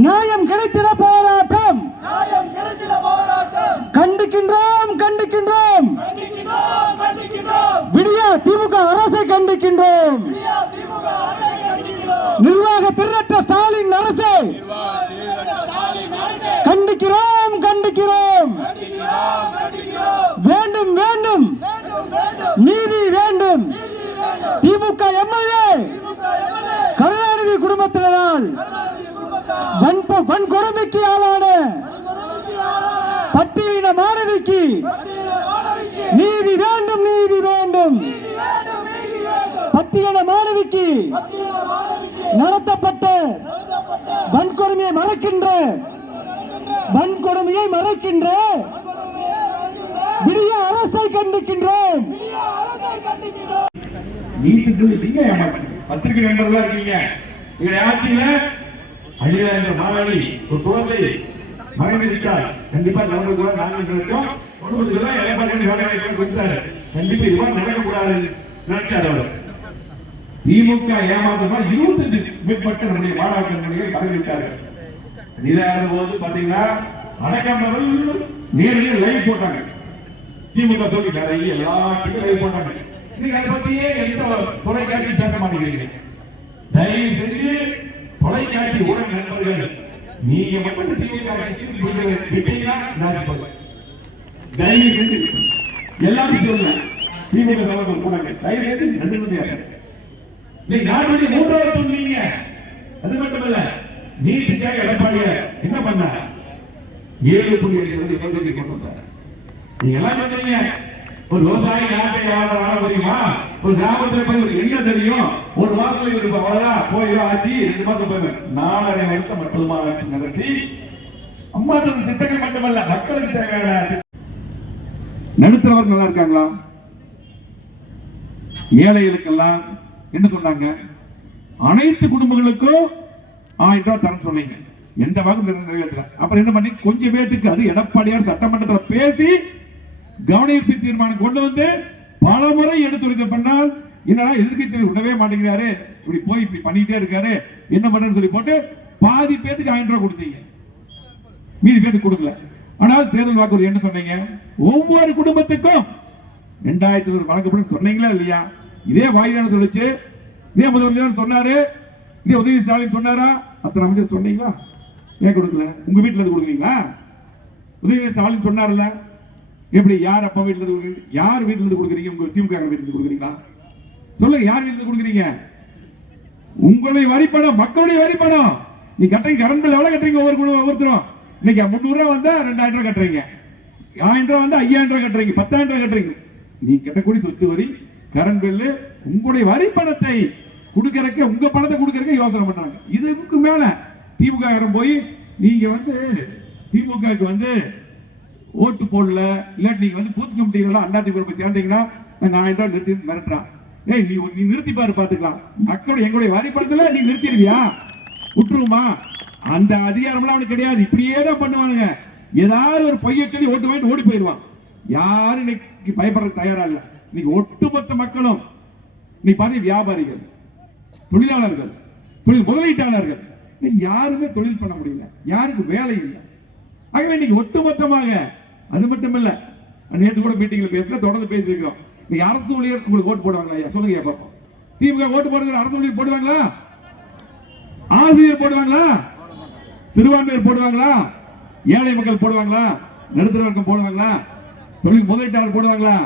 நியாயம் கிடைத்திட போராட்டம். கண்டிக்கின்றோம் கண்டிக்கின்றோம். விடிய திமுக அரசை கண்டிக்கின்றோம். நிர்வாக திருநற்ற ஸ்டாலின் அரசை. கண்டிக்கிறோம் கண்டிக்கிறோம். வேண்டும் வேண்டும். நீதி வேண்டும். திமுக எம்எல்ஏ. கருணாநிதி குடும்பத்தினரால். வன்கொடுமைக்கு ஆளான பட்டியலின மாணவிக்கு நீதி வேண்டும் நீதி வேண்டும். பட்டியலின மாணவிக்கு பட்டியல மாணவிக்கு நடத்தப்பட்ட வன்கொடுமையை மறக்கின்ற வன்கொடுமையை மறக்கின்ற பெரிய அரசை கண்டிக்கின்றோம். நீட்டுக்கு நீங்க ஏமாற்று பத்திரிகை நண்பர்களா இருக்கீங்க. எங்களுடைய ஆட்சியில அழியா என்ற மாணவி ஒரு குழந்தை மறைந்து விட்டால் கண்டிப்பா நம்ம கூட நாங்கள் இருக்கோம் குடும்பத்துக்கு எடப்பாடி வேலை கொடுத்தாரு. கண்டிப்பா இதுவா நடக்கக்கூடாது நினைச்சார் அவர். திமுக ஏமாந்தமா இருபத்தஞ்சு மேற்பட்ட நம்முடைய மாணவர்கள் பதவி விட்டார்கள். இதான போது பாத்தீங்கன்னா அடக்கம்பர்கள் நேரில் லைவ் போட்டாங்க. திமுக சொல்லி நிறைய எல்லாத்துக்கும் லைவ் போட்டாங்க. நீங்க அதை பத்தியே எந்த தொலைக்காட்சி பேச மாட்டேங்கிறீங்க. தயவு செஞ்சு தொலைக்காட்சி ஊடக நண்பர்கள் நீங்க மட்டும் திமுக விட்டீங்கன்னா நான் சொல்றேன் தயவு செஞ்சு எல்லாரும் சொல்லுங்க. திமுக தலைவர் போனாங்க தயவு செஞ்சு ரெண்டு மணி நீங்க நாடு மூன்றாவது சொன்னீங்க அது மட்டும் இல்ல நீட்டுக்காக எடப்பாடிய என்ன பண்ண? ஏழு புள்ளி ஐந்து சதவீதம் கொண்டு வந்தார் நீங்க எல்லாம் சொன்னீங்க. ஒரு விவசாயி நாட்டை வாழ வாழ முடியுமா ஒரு கிராமத்துல போய் ஒரு என்ன தெரியும்? ஒரு மாசத்துல இவர் அவ்வளவுதான். போயிடும் ஆச்சு ரெண்டு மாசம் போய் நாலரை வருஷம் மட்டுமா ஆட்சி நடத்தி அம்மா திட்டங்கள் மட்டுமல்ல மக்களுக்கு தேவையான நடுத்தரவர் நல்லா இருக்காங்களா? ஏழைகளுக்கெல்லாம் என்ன சொன்னாங்க? அனைத்து குடும்பங்களுக்கும் ஆயிரம் ரூபாய் தரேன்னு சொன்னீங்க. எந்த வாக்கு நிறைவேற்றல. அப்புறம் என்ன பண்ணி கொஞ்சம் பேத்துக்கு அது எடப்பாடியார் சட்டமன்றத்தில் பேசி கவனிப்பு தீர்மானம் கொண்டு வந்து பல முறை எடுத்துரைத்த பண்ணால் என்னடா எதிர்க்கட்சி விடவே மாட்டேங்கிறாரு. இப்படி போய் இப்படி பண்ணிட்டே இருக்காரு. என்ன பண்றேன்னு சொல்லி போட்டு பாதி பேத்துக்கு ஆயிரம் ரூபாய் கொடுத்தீங்க. மீதி பேத்துக்கு கொடுக்கல. ஆனால் தேர்தல் வாக்குறுதி என்ன சொன்னீங்க? ஒவ்வொரு குடும்பத்துக்கும் ரெண்டாயிரத்தி ஒரு வழங்கப்படும் சொன்னீங்களா இல்லையா? இதே வாய்தான சொல்லிச்சு. இதே முதலமைச்சர் சொன்னாரு. இதே உதவி ஸ்டாலின் சொன்னாரா? அத்தனை அமைச்சர் சொன்னீங்களா? ஏன் கொடுக்கல? உங்க வீட்டுல இருந்து கொடுக்குறீங்களா? உதவி ஸ்டாலின் சொன்னார்ல எப்படி யார் அப்பா வீட்டுல இருந்து கொடுக்குறீங்க? யார் வீட்டுல இருந்து கொடுக்குறீங்க? உங்க திமுக வீட்டுல இருந்து கொடுக்குறீங்களா? சொல்லுங்க யார் வீட்டுல இருந்து கொடுக்குறீங்க? உங்களுடைய வரிப்பணம் மக்களுடைய வரிப்பணம். நீ கட்டுறீங்க கரண்ட் பில் எவ்வளவு கட்டுறீங்க ஒவ்வொரு குழு ஒவ்வொருத்தரும்? இன்னைக்கு முந்நூறு ரூபா வந்தா ரெண்டாயிரம் ரூபாய் கட்டுறீங்க. ஆயிரம் ரூபாய் வந்தா ஐயாயிரம் ரூபாய் கட்டுறீங்க பத்தாயிரம் ரூபாய் கட்டுறீங்க. நீ கட்டக்கூடிய சொத்து வரி கரண்ட் பில்லு உங்களுடைய வரி பணத்தை கொடுக்கறதுக்கு உங்க பணத்தை கொடுக்கறக்கு யோசனை பண்றாங்க. இதுக்கு மேல திமுக போய் நீங்க வந்து திமுகவுக்கு வந்து ஓட்டு போடல இல்லாட்டி நீங்க வந்து பூத்து கமிட்டிகள அண்ணா திமுக போய் சேர்ந்தீங்கன்னா நான் ஆயிரம் நிறுத்தி மிரட்டுறான் ஏய் நீ நீ நிறுத்தி பாரு பாத்துக்கலாம். மக்களுடைய எங்களுடைய வரி பணத்துல நீ நிறுத்திடுவியா? விட்டுருமா அந்த அதிகாரம்லாம் அவனுக்கு கிடையாது. இப்படியே தான் பண்ணுவானுங்க. ஏதாவது ஒரு பொய்ய சொல்லி ஓட்டு வாங்கிட்டு ஓடி போயிடுவான். யாரும் இன்னைக்கு பயப்படுறதுக்கு தயாரா இல்லை. இன்னைக்கு ஒட்டுமொத்த மக்களும் நீ பாதி வியாபாரிகள் தொழிலாளர்கள் தொழில் முதலீட்டாளர்கள். இன்னைக்கு யாருமே தொழில் பண்ண முடியல. யாருக்கு வேலை இல்லை. ஆகவே இன்னைக்கு ஒட்டுமொத்தமாக அது மட்டும் இல்ல நேற்று கூட மீட்டிங்ல பேசல தொடர்ந்து பேசியிருக்கிறோம். இன்னைக்கு அரசு ஊழியர் உங்களுக்கு ஓட்டு போடுவாங்களா ஐயா? சொல்லுங்க ஐயா பாப்போம். திமுக ஓட்டு போடுங்க அரசு ஊழியர் போடுவாங்களா? ஆசிரியர் போடுவாங்களா? சிறுபான்மையர் போடுவாங்களா? ஏழை மக்கள் போடுவாங்களா? நடுத்தர வர்க்கம் போடுவாங்களா? தொழில் முதலீட்டாளர் போடுவாங்களா?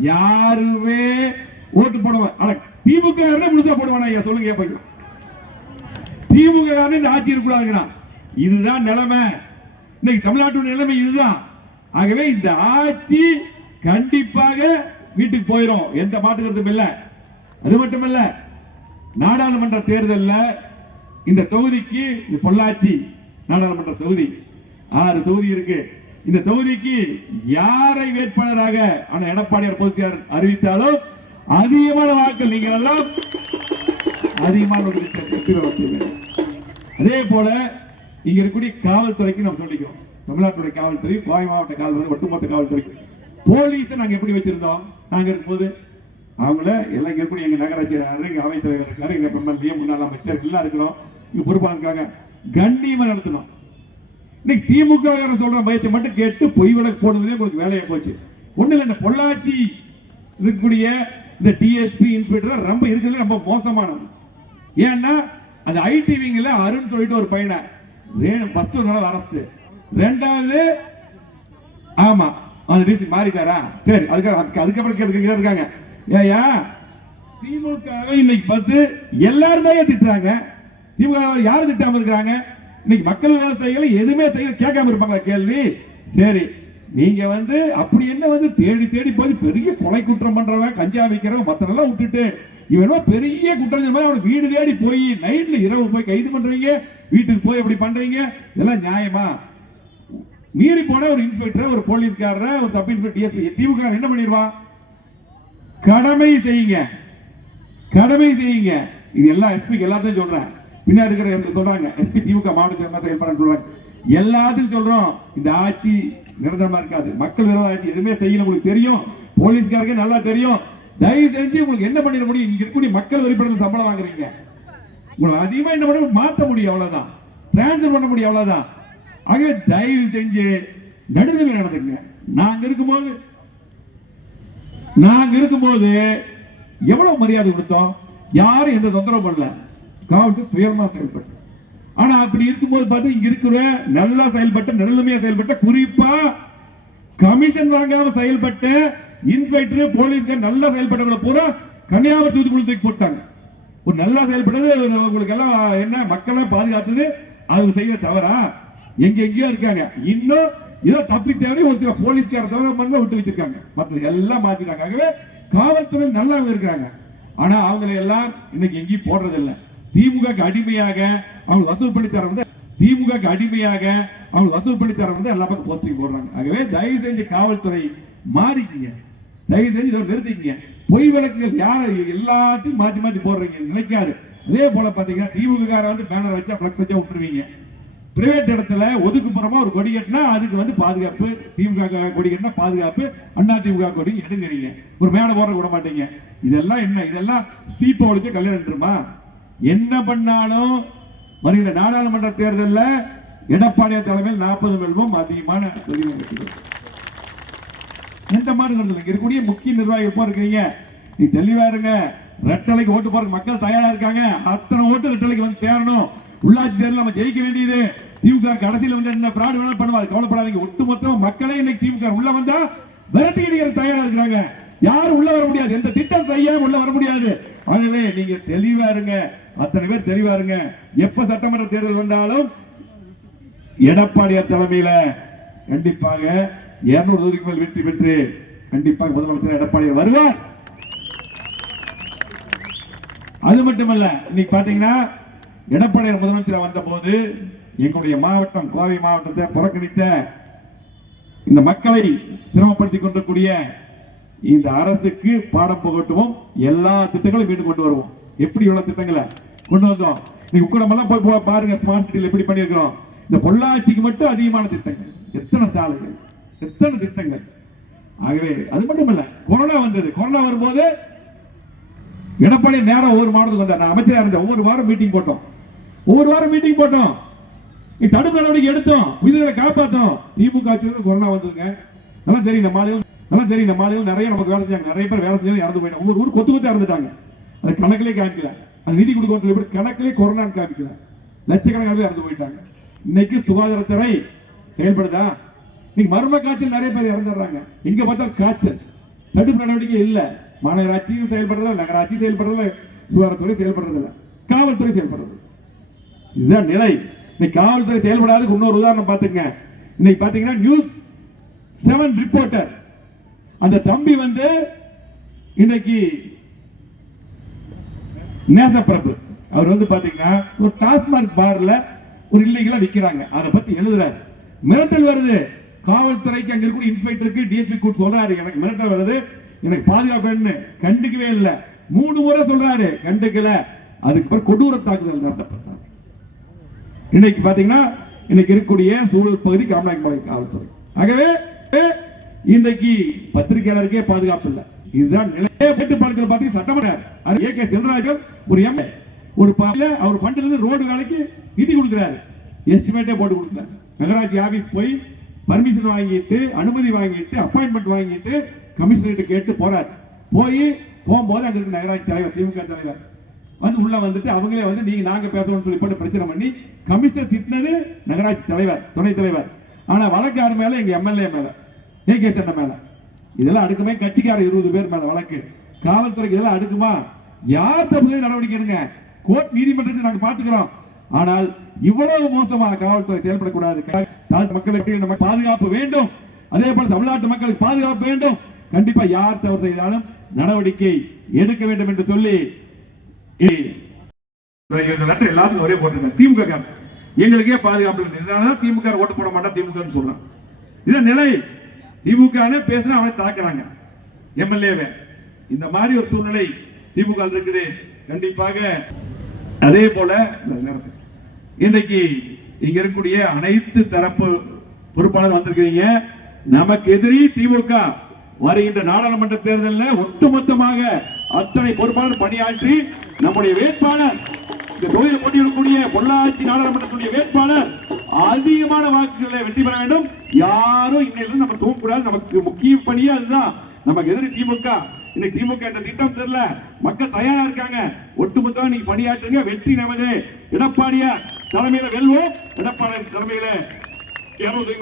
யாருமே ஓட்டு போடுவாங்க ஆனா திமுக காரனே முழுசா போடுவானா ஐயா? சொல்லுங்க ஐயா திமுக காரனே இந்த ஆட்சி இருக்கக்கூடாதுங்கிறான். இதுதான் நிலைமை. இன்னைக்கு தமிழ்நாட்டு நிலைமை இதுதான். ஆகவே இந்த ஆட்சி கண்டிப்பாக வீட்டுக்கு போயிடும் எந்த மாற்று கருத்தும் இல்ல. அது மட்டுமல்ல நாடாளுமன்ற தேர்தலில் இந்த தொகுதிக்கு இது பொள்ளாச்சி நாடாளுமன்ற தொகுதி ஆறு தொகுதி இருக்கு. இந்த தொகுதிக்கு யாரை வேட்பாளராக ஆனா எடப்பாடியார் பொதுச்சியார் அறிவித்தாலும் அதிகமான வாக்கள் நீங்கள் எல்லாம் அதிகமான அதே போல இங்க இருக்கக்கூடிய காவல்துறைக்கு நம்ம சொல்லிக்கிறோம். தமிழ்நாட்டுடைய காவல்துறை கோவை மாவட்ட காவல்துறை ஒட்டுமொத்த காவல்துறை. போலீஸை நாங்கள் எப்படி வச்சிருந்தோம் நாங்கள் இருக்கும்போது அவங்கள எல்லாம் இங்கே இருக்கணும் எங்கள் நகராட்சி எங்கள் அவைத்தலைவர் இருக்காரு எங்கள் எம்எல்ஏ முன்னாள் அமைச்சர் எல்லாம் இருக்கிறோம். இங்கே பொறுப்பாக இருக்காங்க. கண்ணியமா நடத்தணும். இன்னைக்கு திமுக சொல்ற பயத்தை மட்டும் கேட்டு பொய் விளக்கு போடுவதே உங்களுக்கு வேலையை போச்சு. ஒன்றும் இல்லை இந்த பொள்ளாச்சி இருக்கக்கூடிய இந்த டிஎஸ்பி இன்ஸ்பெக்டர் ரொம்ப இருக்கிறதுல ரொம்ப மோசமானது. ஏன்னா அந்த ஐடி அருண் சொல்லிட்டு ஒரு பையனை ஃபர்ஸ்ட் ஒரு நாள் அரஸ்ட்டு ரெண்டாவது ஆமா அந்த டிசி மாறிட்டாரா? சரி அதுக்கு அதுக்கப்புறம் கேட்டு இருக்காங்க. ஏயா திமுக இன்னைக்கு பார்த்து எல்லாரும் தான் திட்டுறாங்க. திமுக யாரும் திட்டாம இருக்கிறாங்க? இன்னைக்கு மக்கள் விவசாயிகளை எதுவுமே செய்ய கேட்காம இருப்பாங்களா கேள்வி? சரி நீங்க வந்து அப்படி என்ன வந்து தேடி தேடி போய் பெரிய கொலை குற்றம் பண்றவன் கஞ்சா விற்கிறவன் மத்தனெல்லாம் விட்டுட்டு இவன் பெரிய குற்றம் செஞ்ச மாதிரி அவனுக்கு வீடு தேடி போய் நைட்ல இரவு போய் கைது பண்றீங்க வீட்டுக்கு போய் அப்படி பண்றீங்க இதெல்லாம் நியாயமா? மீறி போன ஒரு இன்ஸ்பெக்டர் ஒரு போலீஸ்காரர் ஒரு சப் இன்ஸ்பெக்டர் டிஎஸ்பி திமுக என்ன பண்ணிடுவான் கடமை செய்யுங்க. கடமை செய்யுங்க. இது எல்லா எஸ்பிக்கு எல்லாத்தையும் சொல்றேன். பின்னாடி இருக்கிற SP சொல்றாங்க. எஸ்பி திமுக மாவட்ட என்ன செயல்படுறேன்னு சொல்றாங்க. எல்லாத்துக்கும் சொல்றோம். இந்த ஆட்சி நிரந்தரமா இருக்காது. மக்கள் விரோத ஆட்சி எதுவுமே செய்யல. உங்களுக்கு தெரியும். போலீஸ்காருக்கு நல்லா தெரியும். தயவு செஞ்சு உங்களுக்கு என்ன பண்ணிட முடியும்? இங்க இருக்கக்கூடிய மக்கள் வரிப்படத்தில் சம்பளம் வாங்குறீங்க. உங்களை அதிகமா என்ன பண்ண மாத்த முடியும். அவ்வளவுதான். டிரான்ஸ்ஃபர் பண்ண முடியும். அவ்வளவுதான். ஆகவே தயவு செஞ்சு நடுநிலை நடந்துங்க நாங்க இருக்கும்போது நாங்க இருக்கும்போது எவ்வளவு மரியாதை கொடுத்தோம்? யாரும் எந்த தொந்தரவு பண்ணல. காவல்துறை சுயமா செயல்பட்டு. ஆனா அப்படி இருக்கும்போது பார்த்து இங்க இருக்கிற நல்லா செயல்பட்ட நல்லமையா செயல்பட்ட குறிப்பா கமிஷன் வாங்காம செயல்பட்ட இன்ஸ்பெக்டர் போலீஸ்கார் நல்லா செயல்பட்டவங்களை பூரா கன்னியாகுமரி தூத்துக்குள்ள தூக்கி போட்டாங்க. ஒரு நல்லா செயல்பட்டது உங்களுக்கு எல்லாம் என்ன மக்களை பாதுகாத்தது அது செய்யற தவறா? எங்க எங்கேயோ இருக்காங்க. இன்னும் ஏதோ தப்பி தேவை ஒரு சில போலீஸ்கார தவிர மண்ணில் விட்டு வச்சிருக்காங்க. மற்ற எல்லாம் மாத்திட்டாங்க ஆகவே காவல்துறை நல்லா இருக்கிறாங்க. ஆனா அவங்களை எல்லாம் இன்னைக்கு எங்கேயும் போடுறது இல்ல திமுக அடிமையாக அவங்க வசூல் பண்ணி தர வந்து திமுக அடிமையாக அவங்க வசூல் பண்ணி தர வந்து எல்லா பக்கம் போஸ்டிங் போடுறாங்க. ஆகவே தயவு செஞ்சு காவல்துறை மாறிக்கிங்க. தயவு செஞ்சு இதை நிறுத்திக்கிங்க. பொய் வழக்குகள் யார எல்லாத்தையும் மாத்தி மாத்தி போடுறீங்க. நினைக்காது. அதே போல பாத்தீங்கன்னா திமுக வந்து பேனர் வச்சா பிளக்ஸ் வச்சா விட்டுருவீங்க. பிரைவேட் இடத்துல ஒதுக்குப்புறமா ஒரு கொடி கட்டினா அதுக்கு வந்து பாதுகாப்பு திமுக கொடி கட்டினா பாதுகாப்பு அண்ணா திமுக கொடி எடுங்கிறீங்க. ஒரு மேடை போற விட மாட்டீங்க. இதெல்லாம் என்ன? இதெல்லாம் சீப்பை ஒழிச்சு கல்யாணம் என்ன பண்ணாலும் வருகிற நாடாளுமன்ற தேர்தலில் எடப்பாடிய தலைமையில் நாற்பது மெல்வம் அதிகமான எந்த மாதிரி இருக்கக்கூடிய முக்கிய நிர்வாகிகள் இருக்கிறீங்க? நீ தெளிவா இருங்க. ரெட்டலைக்கு ஓட்டு போற மக்கள் தயாரா இருக்காங்க. அத்தனை ஓட்டு ரெட்டலைக்கு வந்து சேரணும். உள்ளாட்சி தேர்தல் நம்ம ஜெயிக்க வேண்டியது. திமுக கடைசியில் வந்து என்ன பிராடு வேணாலும் பண்ணுவாங்க கவலைப்படாதீங்க. ஒட்டுமொத்தமா மக்களே இன்னைக்கு திமுக உள்ள வந்தா விரட்டி அடிக்கிற தயாரா இருக்கிறாங்க. யாரும் உள்ள வர முடியாது. எந்த திட்டம் செய்யாம உள்ள வர முடியாது. ஆகவே நீங்க தெளிவா இருங்க. அத்தனை பேர் தெளிவா இருங்க. எப்ப சட்டமன்ற தேர்தல் வந்தாலும் எடப்பாடியார் தலைமையில கண்டிப்பாக 200 தொகுதிக்கு மேல் வெற்றி பெற்று கண்டிப்பாக முதலமைச்சர் எடப்பாடியார் வருவார். அது மட்டுமல்ல இன்னைக்கு பாத்தீங்கன்னா எடப்பாடியார் முதலமைச்சர் வந்த போது எங்களுடைய மாவட்டம் கோவை மாவட்டத்தை புறக்கணித்த இந்த மக்களை சிரமப்படுத்திக் கொண்டிருக்கூடிய இந்த அரசுக்கு பாடம் புகட்டுவோம். எல்லா திட்டங்களும் மீண்டும் கொண்டு வருவோம். எப்படி உள்ள திட்டங்களை கொண்டு வந்தோம்? நீங்க உக்கடமெல்லாம் போய் போ- பாருங்க ஸ்மார்ட் சிட்டியில் எப்படி பண்ணியிருக்கிறோம். இந்த பொள்ளாச்சிக்கு மட்டும் அதிகமான திட்டங்கள். எத்தனை சாலைகள்? எத்தனை திட்டங்கள்? ஆகவே அது மட்டும் இல்ல கொரோனா வந்தது. கொரோனா வரும்போது எடப்பாடி நேரம் ஒவ்வொரு மாவட்டத்துக்கு வந்தார். நான் அமைச்சராக இருந்தேன். ஒவ்வொரு வாரம் மீட்டிங் போட்டோம். ஒவ்வொரு வாரம் மீட்டிங் போட்டோம். தடுப்பு நடவடிக்கை எடுத்தோம். உயிர்களை காப்பாத்தோம் திமுக ஆட்சியில் கொரோனா வந்ததுங்க. நல்லா தெரியும் நம்ம ஆளுகள் நல்லா தெரியும் நம்ம ஆளுகள் நிறைய நமக்கு வேலை செஞ்சாங்க. நிறைய பேர் வேலை செஞ்சு இறந்து போயிட்டாங்க. ஒவ்வொரு ஊர் கொத்து கொத்து இறந்துட்டாங்க. அது கணக்கிலே காமிக்கல. அது நிதி கொடுக்கணும் சொல்லி கணக்கிலே கொரோனான்னு காமிக்கல. லட்சக்கணக்கான பேர் இறந்து போயிட்டாங்க. இன்னைக்கு சுகாதாரத்துறை செயல்படுதா? இன்னைக்கு மர்ம காய்ச்சல் நிறைய பேர் இறந்துடுறாங்க. எங்க பார்த்தாலும் காய்ச்சல். தடுப்பு நடவடிக்கை இல்லை. மாநகராட்சியும் செயல்படுறதில்ல நகராட்சி செயல்படுறதில்ல சுகாதாரத்துறை செயல்படுறதில்ல. காவல்துறை செயல்படுறது இதுதான் நிலை. இன்னைக்கு காவல்துறை செயல்படாத இன்னொரு உதாரணம் பாத்துங்க இன்னைக்கு பாத்தீங்கன்னா நியூஸ் செவன் ரிப்போர்ட்டர் அந்த தம்பி வந்து இன்னைக்கு நேசப்பிரபு. அவர் வந்து பாத்தீங்கன்னா ஒரு டாஸ்மாக் பார்ல ஒரு இல்லீகலா விற்கிறாங்க அதை பத்தி எழுதுறாரு. மிரட்டல் வருது. காவல்துறைக்கு அங்க இருக்கக்கூடிய இன்ஸ்பெக்டருக்கு டிஎஸ்பி கூட்டு சொல்றாரு. எனக்கு மிரட்டல் வருது. எனக்கு பாதுகாப்பு வேணும்னு. கண்டுக்கவே இல்லை. மூணு முறை சொல்றாரு. கண்டுக்கல. அதுக்கு பிறகு கொடூர தாக்குதல் நடத்தப்படும் இன்னைக்கு பாத்தீங்கன்னா இன்னைக்கு இருக்கக்கூடிய சூழல் பகுதி காமராஜ்மலை காவல்துறை. ஆகவே இன்றைக்கு பத்திரிகையாளருக்கே பாதுகாப்பு இல்லை. இதுதான் நிலைய மேட்டுப்பாளையத்தில் பார்த்தீங்கன்னா சட்டமன்ற ஏ கே செல்வராஜன் ஒரு எம்ஏ ஒரு ப- அவர் ஃபண்டிலிருந்து ரோடு வேலைக்கு நிதி கொடுக்குறாரு. எஸ்டிமேட்டே போட்டு கொடுக்குறாரு. நகராட்சி ஆஃபீஸ் போய் பர்மிஷன் வாங்கிட்டு அனுமதி வாங்கிட்டு அப்பாயின்மெண்ட் வாங்கிட்டு கமிஷனர்கிட்ட கேட்டு போறாரு. போய் போகும்போது அங்கே இருக்க நகராட்சி தலைவர் திமுக தலைவர் வந்து உள்ள வந்துட்டு அவங்களே வந்து நீங்க நாங்க பேசணும்னு சொல்லி போட்டு பிரச்சனை பண்ணி கமிஷனர் திட்டினது நகராட்சி தலைவர் துணைத் தலைவர். ஆனா வழக்கார் மேல எங்க எம்எல்ஏ மேல ஏ கே சண்டை மேல. இதெல்லாம் அடுக்குமே கட்சிக்கார இருபது பேர் மேல வழக்கு. காவல்துறைக்கு இதெல்லாம் அடுக்குமா? யார் தப்பு நடவடிக்கை எடுங்க? கோர்ட் நீதிமன்றத்தை நாங்க பாத்துக்கிறோம் ஆனால் இவ்வளவு மோசமாக காவல்துறை செயல்படக்கூடாது. மக்களுக்கு நம்ம பாதுகாப்பு வேண்டும். அதே போல தமிழ்நாட்டு மக்களுக்கு பாதுகாப்பு வேண்டும். கண்டிப்பா யார் தவறு செய்தாலும் நடவடிக்கை எடுக்க வேண்டும் என்று சொல்லி லெட்டர் எல்லாத்துக்கும் ஒரே போட்டிருக்காங்க. திமுக காரன். எங்களுக்கே பாதுகாப்பு இல்லை. இதனாலதான் திமுக ஓட்டு போட மாட்டா திமுக சொல்றான். இதான் நிலை. திமுக பேசுனா அவனை தாக்குறாங்க எம்எல்ஏவை. இந்த மாதிரி ஒரு சூழ்நிலை திமுக இருக்குது. கண்டிப்பாக அதே போல இன்றைக்கு இங்க இருக்கக்கூடிய அனைத்து தரப்பு பொறுப்பாளர் வந்திருக்கிறீங்க. நமக்கு எதிரி திமுக. வருகின்ற நாடாளுமன்ற தேர்தலில் ஒட்டுமொத்தமாக அத்தனை பொறுப்பாளர் பணியாற்றி நம்முடைய வேட்பாளர் இந்த தொகுதியில் போட்டியிடக்கூடிய பொள்ளாச்சி நாடாளுமன்றத்துடைய வேட்பாளர் அதிகமான வாக்குகளை வெற்றி பெற வேண்டும். யாரும் இன்னையிலிருந்து நம்ம தூங்கக்கூடாது. நமக்கு முக்கிய பணியே அதுதான். நமக்கு எதிரி திமுக. இன்னைக்கு திமுக என்ற திட்டம் தெரியல. மக்கள் தயாரா இருக்காங்க. ஒட்டுமொத்தம் நீங்க பணியாற்றுங்க. வெற்றி நமது. எடப்பாடியார் தலைமையில வெல்வோம். எடப்பாடி தலைமையில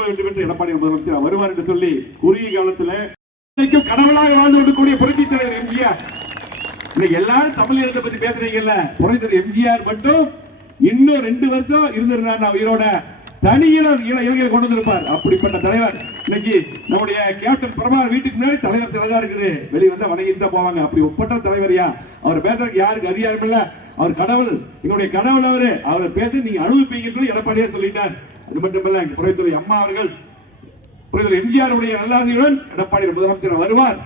வெற்றி பெற்று எடப்பாடி முதலமைச்சர் வருவார் என்று சொல்லி குறுகிய காலத்துல கடவுளாக வாழ்ந்து கொண்டிருக்கூடிய புரட்சி தலைவர் எம்ஜிஆர். இன்னைக்கு எல்லாரும் தமிழ் இனத்தை பத்தி பேசுறீங்கல்ல? புரட்சி எம்ஜிஆர் மட்டும் இன்னும் ரெண்டு வருஷம் இருந்திருந்தா நான் உயிரோட. தனியில இளைஞர்கள் கொண்டு வந்திருப்பார். அப்படிப்பட்ட தலைவர். இன்னைக்கு நம்முடைய கேப்டன் பிரபாகர் வீட்டுக்கு முன்னாடி தலைவர் சிலதா இருக்குது. வெளியே வந்தா வணங்கிட்டு தான் போவாங்க. அப்படி ஒப்பட்ட தலைவரியா. அவர் பேசுறதுக்கு யாருக்கு அதிகாரம் இல்ல? அவர் கடவுள். எங்களுடைய கடவுள் அவரு. அவரை பேசி நீங்க அனுபவிப்பீங்கன்னு எடப்பாடியே சொல்லிட்டார். அது மட்டுமல்ல புறத்துறை அம்மா அவர்கள் புரிதல் எம்ஜிஆர் உடைய நல்லாசியுடன் எடப்பாடி முதலமைச்சர் வருவார்.